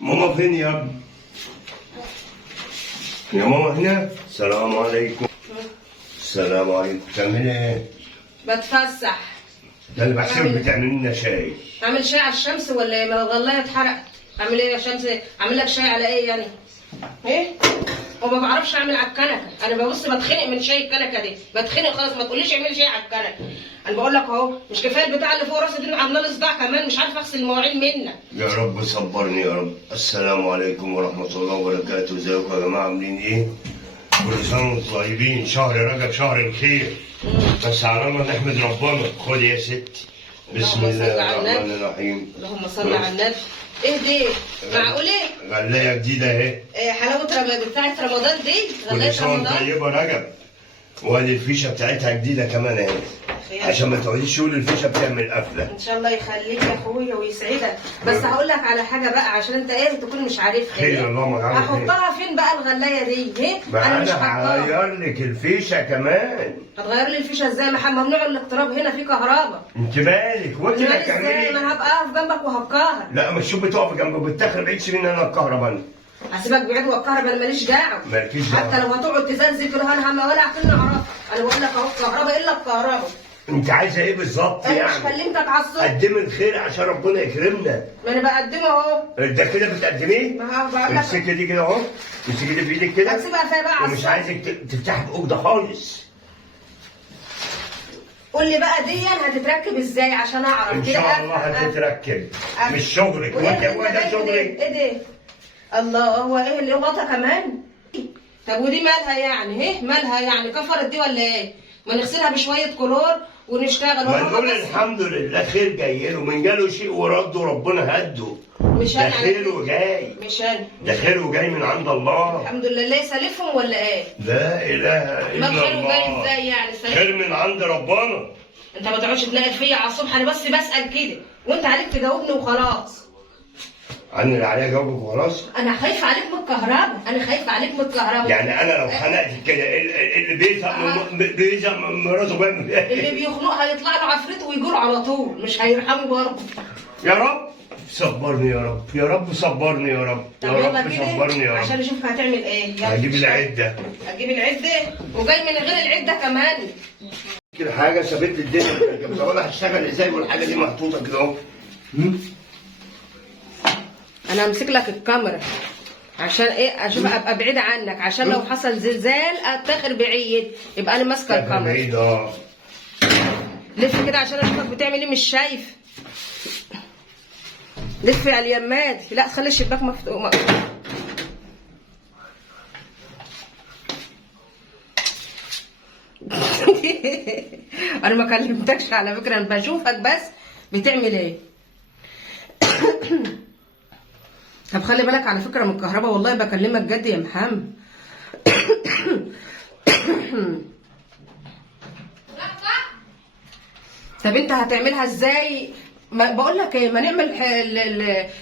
ماما فين يا ابني؟ يا ماما هنا؟ السلام عليكم. السلام عليكم، بتعملي ايه؟ بتفسح. ده اللي بحسبك بتعملي لنا شاي. اعمل شاي على الشمس ولا ايه؟ ما الغلايه اتحرقت. اعمل ايه يا شمس؟ اعمل لك شاي على ايه يعني؟ ايه؟ وما بعرفش اعمل على الكنكه، انا ببص بتخنق من شاي الكنكه دي، بتخنق خالص. ما تقوليش اعملي شاي على الكنكه. انا بقول لك اهو، مش كفايه البتاع اللي فوق راسي دي عامله لي صداع كمان، مش عارفه اغسل المواعين منك. يا رب صبرني يا رب. السلام عليكم ورحمة الله وبركاته، ازيكم يا جماعة عاملين ايه؟ كل سنة وانتم طيبين، شهر رجب شهر الخير. بس على الله نحمد ربنا. خد يا ستي. بسم الله الرحمن الرحيم. اللهم صل على النبي. ايه دي؟ معقول ايه؟ غلاية جديدة اهي. حلاوه بتاعت رمضان دي؟ كل غلايه سنة وانت رمضان. طيبة رجب. وادي الفيشة بتاعتها جديدة كمان اهي. عشان ما تقعديش تقول الفيشة بتعمل قفلة. ان شاء الله يخليك يا اخويا ويسعدك. بس هقول لك على حاجه بقى عشان انت ايه تكون مش عارفها. خير اللهم اجعله خير. هحطها فين بقى الغلايه دي؟ ايه؟ انا مش حطاها. هغير لك الفيشة كمان. هتغير لي الفيشه ازاي يا محمد؟ ممنوع الاقتراب هنا، في كهرباء. انت مالك؟ وانت اللي ازاي؟ هتعملي؟ ما انا هبقى اقف جنبك وهبقاهر. لا مش شوف بتقف جنبك بتدخل بعيد سنين انا الكهرباء انا. هسيبك بعيد والكهرباء انا ماليش دعوه. مالكيش دعوه. حتى لو هتقعد تزلزل كده انا ولا كلمه اعرفها. انا بقول لك اهو الكهرباء الا الكهرباء. انت عايزه ايه بالظبط انا يعني؟ مش كلمتك على الصبح. قدمي الخير عشان ربنا يكرمنا. ما انا بقدمه اهو. ده كده بتقدميه؟ ما هو بقول لك. امسكي دي كده اهو. امسكي دي في ايدك كده. هتسيبها فيها بقى على ومش الصبح. عايزك تفتحي بقك ده خالص. قول لي بقى دي هتتركب ازاي عشان اعرف ان كده. شاء الله هتتركب. مش شغلك. هو ده شغلك؟ ايه ده؟ الله، هو ايه اللي غطا كمان؟ طب ودي مالها يعني؟ ايه مالها يعني؟ كفرت دي ولا ايه؟ ما نغسلها بشويه كلور ونشتغل. ما نقول الحمد لله خير جاي له، من جاله شيء ورده ربنا هده. مش ده انا خير جاي. مش انا. ده خير جاي من عند الله. الحمد لله. ليه سالفهم ولا ايه؟ لا اله الا ما خير الله. جاي ازاي يعني؟ خير من عند ربنا. انت ما تقعدش تنقل فيا على الصبح، انا بس بسال كده وانت عليك تجاوبني وخلاص. انا اللي عليا جاوبك وخلاص. انا خايفه عليك من الكهرباء، انا خايفه عليك من الكهرباء. يعني انا لو خنقت كده اللي بيزهق من مراته بيعمل ايه؟ اللي بيخنقها يطلع له عفريت ويجور على طول، مش هيرحمه برضه. يا رب صبرني يا رب، يا رب صبرني يا رب، يا طب يلا رب كده صبرني يا رب. عشان اشوفك هتعمل ايه. يلا. هجيب العده. هتجيب العده وجاي من غير العده كمان. كده حاجه سابت لي الدنيا. طب انا هشتغل ازاي والحاجه دي محطوطه كده اهو؟ انا همسك لك الكاميرا عشان ايه؟ اشوف ابقى بعيد عنك، عشان لو حصل زلزال اتاخر بعيد يبقى انا ماسكه الكاميرا. بعيد اه. لف كده عشان اشوفك بتعمل ايه، مش شايف. لف على اليمات. لا خلي الشباك مفتوح. انا ما كلمتكش على فكره، انا بشوفك بس بتعمل ايه. طب خلي بالك على فكره من الكهرباء، والله بكلمك جد يا محمد. طب انت هتعملها ازاي؟ ما بقول لك ايه، ما نعمل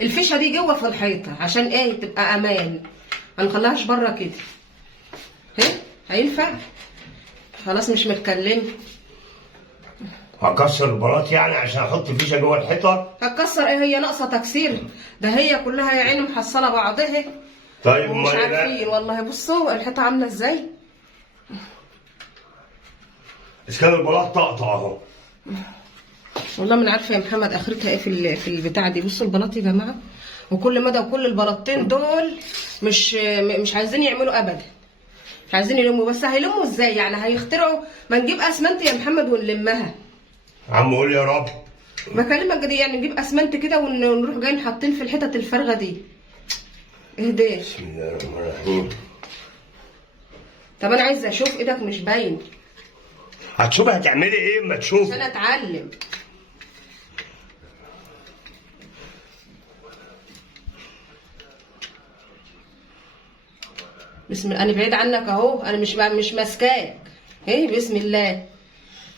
الفيشه دي جوه في الحيطه عشان ايه؟ تبقى امان. ما نخليهاش بره كده. ايه هينفع؟ خلاص مش متكلم. هكسر البلاط يعني عشان احط فيشه جوه الحيطه؟ هتكسر ايه؟ هي ناقصه تكسير؟ ده هي كلها يا عيني محصله بعضها. طيب ومش عارفين والله. بصوا الحيطه عامله ازاي. بس كان البلاط طقطع اهو. والله ما عارفه يا محمد اخرتها ايه في البتاعه دي. بصوا البلاط يا جماعه، وكل مدى وكل البلاطين دول مش عايزين يعملوا ابدا. مش عايزين يلموا. بس هيلموا ازاي يعني؟ هيخترعوا. ما نجيب اسمنت يا محمد ونلمها. عم قول يا رب. بكلمك دي يعني نجيب اسمنت كده ونروح جايين حاطين في الحتت الفارغه دي. اهدي. بسم الله الرحمن الرحيم. طب انا عايزه اشوف ايدك مش باين. هتشوفي هتعملي ايه اما تشوفي. عشان اتعلم. بسم الله. انا بعيد عنك اهو، انا مش ماسكاك. ايه بسم الله.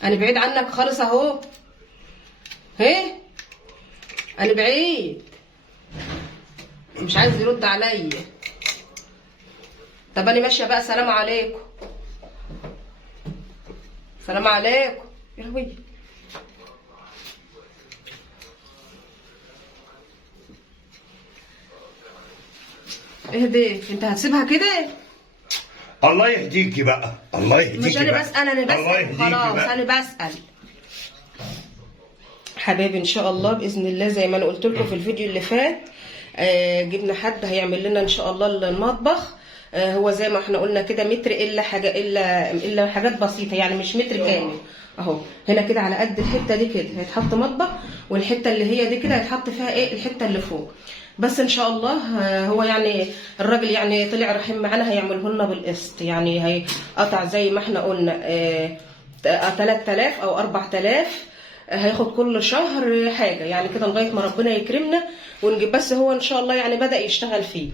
انا بعيد عنك خالص اهو. ايه انا بعيد. مش عايز يرد عليا. طب انا ماشيه بقى. سلام عليكم. سلام عليكم. يا لهوي. اهدي، انت هتسيبها كده؟ الله يهديكي بقى، الله يهديكي مش انا بقى. بسأل، انا الله بسأل يهديكي خلاص، بقى. انا بسأل. حبايبي ان شاء الله باذن الله زي ما انا قلت لكم في الفيديو اللي فات، جبنا حد هيعمل لنا ان شاء الله المطبخ. هو زي ما احنا قلنا كده متر الا حاجه، الا حاجات بسيطه يعني، مش متر كامل. اهو هنا كده على قد الحته دي كده هيتحط مطبخ، والحته اللي هي دي كده هيتحط فيها ايه الحته اللي فوق. بس ان شاء الله هو يعني الراجل يعني طلع رحيم معانا، هيعمله لنا بالقسط يعني، هيقطع زي ما احنا قلنا 3000 او 4000، هياخد كل شهر حاجه يعني كده لغايه ما ربنا يكرمنا ونجيب. بس هو ان شاء الله يعني بدأ يشتغل فيه،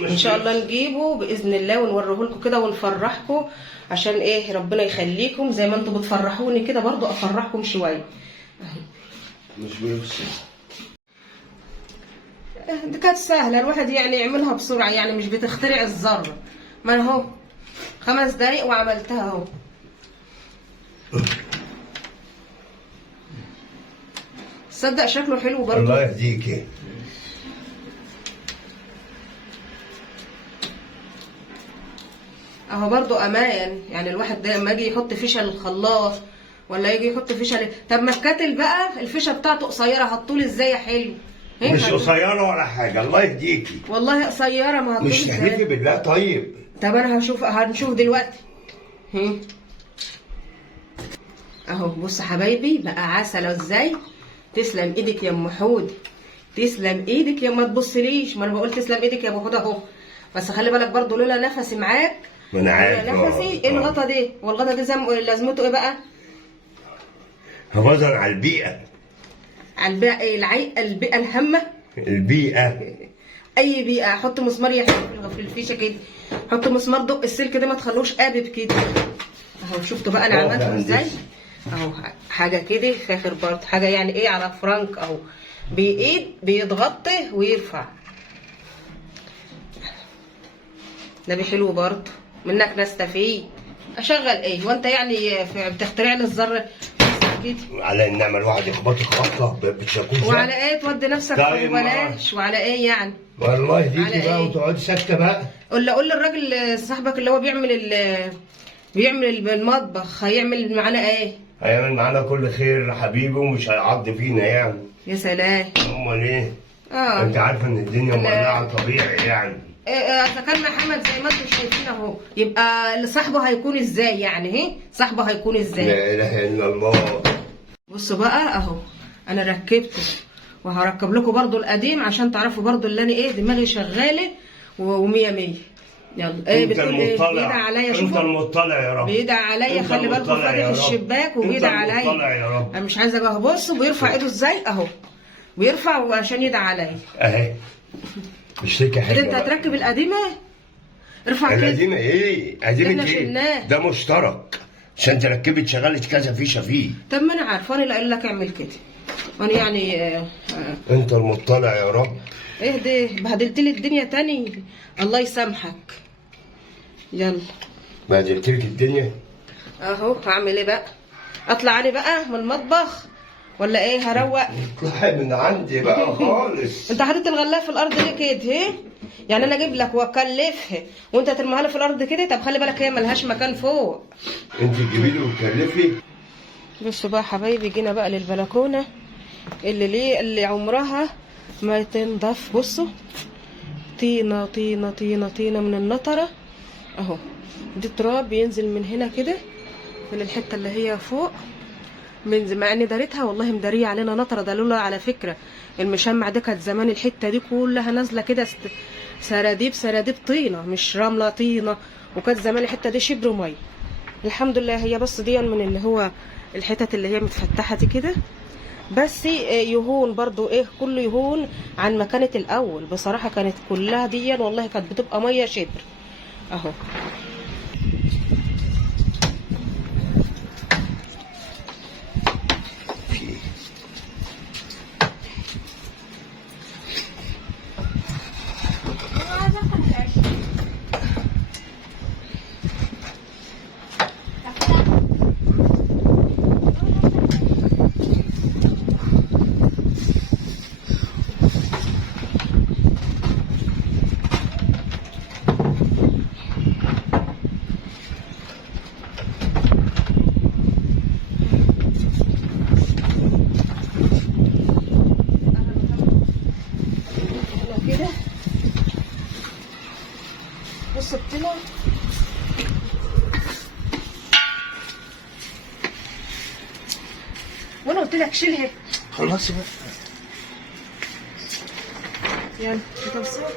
ان شاء الله نجيبه باذن الله ونوريه لكم كده ونفرحكم، عشان ايه ربنا يخليكم زي ما انتم بتفرحوني كده برضو افرحكم شويه. مش بنفسي. دي كانت سهله، الواحد يعني يعملها بسرعه يعني، مش بتخترع الذره. ما اهو 5 دقايق وعملتها اهو. تصدق شكله حلو برضو. الله يهديكي. اهو برضو امان يعني، الواحد ده لما يجي يحط فيشه للخلاط ولا يجي يحط فيشه طب ما الكاتل بقى الفيشه بتاعته قصيره، هتطول ازاي يا حلو؟ مش قصيره ولا حاجه، الله يهديكي. والله قصيره، ما هتطول مش تحلفي ازاي؟ بالله طيب. طب انا هنشوف دلوقتي. اهو بص حبايبي بقى عسله ازاي. تسلم ايدك يا ام حود، تسلم ايدك يا، ما تبصليش، ما انا بقول تسلم ايدك يا ابو حود اهو. بس خلي بالك برضو لولا نفسي معاك، ما انا عارف. لولا نفسي ايه الغطا دي، والغطا دي لازمته ايه بقى؟ حفاظا على البيئه. على البيئه ايه؟ البيئه الهامه. البيئه. اي بيئه، حط مسمار يا حبيبي في الفيشه كده، حط مسمار دق السلك ده ما تخلوش قابب كده. اهو شفتوا بقى انا عملته ازاي؟ اهو حاجه كده فاخر برضه، حاجه يعني ايه على فرانك اهو، بايد بيتغطي ويرفع. ده حلو برضه، منك نستفيد. اشغل ايه وانت يعني بتخترع لي الذره كده؟ على النعمه الواحد يخبطك خبطه بتشاكوش. وعلى ايه تودي نفسك في بلاش؟ وعلى ايه يعني؟ والله يهديكي بقى إيه؟ وتقعدي ساكته بقى. قول للراجل صاحبك اللي هو بيعمل المطبخ هيعمل معانا ايه؟ هيعمل معانا كل خير حبيبي، ومش هيعض فينا يعني. يا سلام. امال ايه؟ انت عارفه ان الدنيا مولعه طبيعي يعني. اذا كان محمد زي ما انتم شايفين اهو، يبقى اللي صاحبه هيكون ازاي يعني؟ صاحبه هيكون ازاي؟ لا اله الا الله. بصوا بقى اهو انا ركبته، وهركب لكم برضو القديم عشان تعرفوا برضو اللي انا ايه دماغي شغاله ومية مية. يلا ايه بتقول ايه؟ بيدعي عليا. شوفوا انت المطلع يا رب. بيدعي عليا، خلي بالكم فاتح الشباك وبيدعي عليا. انا مش عايزه بقى. بصوا بيرفع ايده ازاي اهو، بيرفع عشان يدعي عليا اهي. مش ليك حاجه. انت هتركب القديمه؟ ارفع كده. القديمه ايه؟ قديمه ايه؟ ده مشترك عشان تركبي تشغلي كذا فيشه فيه. طب ما انا عارفه، انا اللي قايل لك اعمل كده، وانا يعني انت المطلع يا رب. اهدي، بهدلت لي الدنيا تاني، الله يسامحك. يلا بهدلت لك الدنيا اهو. هعمل ايه بقى؟ اطلع انا بقى من المطبخ ولا ايه؟ هروق. اطلعي من عندي بقى خالص. انت حاطط الغلاف في الارض ليه كده؟ ايه يعني انا اجيب لك واكلفها وانت ترميها لي في الارض كده؟ طب خلي بالك هي ملهاش مكان فوق. انت تجيبي لي وتكلفي. بصوا بقى حبايبي، جينا بقى للبلكونه اللي عمرها ما تنضف. بصوا طينه طينه طينه طينه من النطره اهو. دي تراب بينزل من هنا كده من الحته اللي هي فوق، من مع ان دارتها والله مداريه علينا نطره. ده لولا على فكره المشمع ده كانت زمان الحته دي كلها نازله كده سراديب سراديب طينه، مش رمله طينه، وكانت زمان الحته دي شبر ميه. الحمد لله هي بس دي من اللي هو الحتت اللي هي متفتحه دي كده، بس يهون برضو ايه، كله يهون عن مكانه الاول. بصراحه كانت كلها دي والله كانت بتبقى ميه شبر اهو. بص الطينة. وانا قلت لك شيلها. خلصي بقى. يلا انت بصور.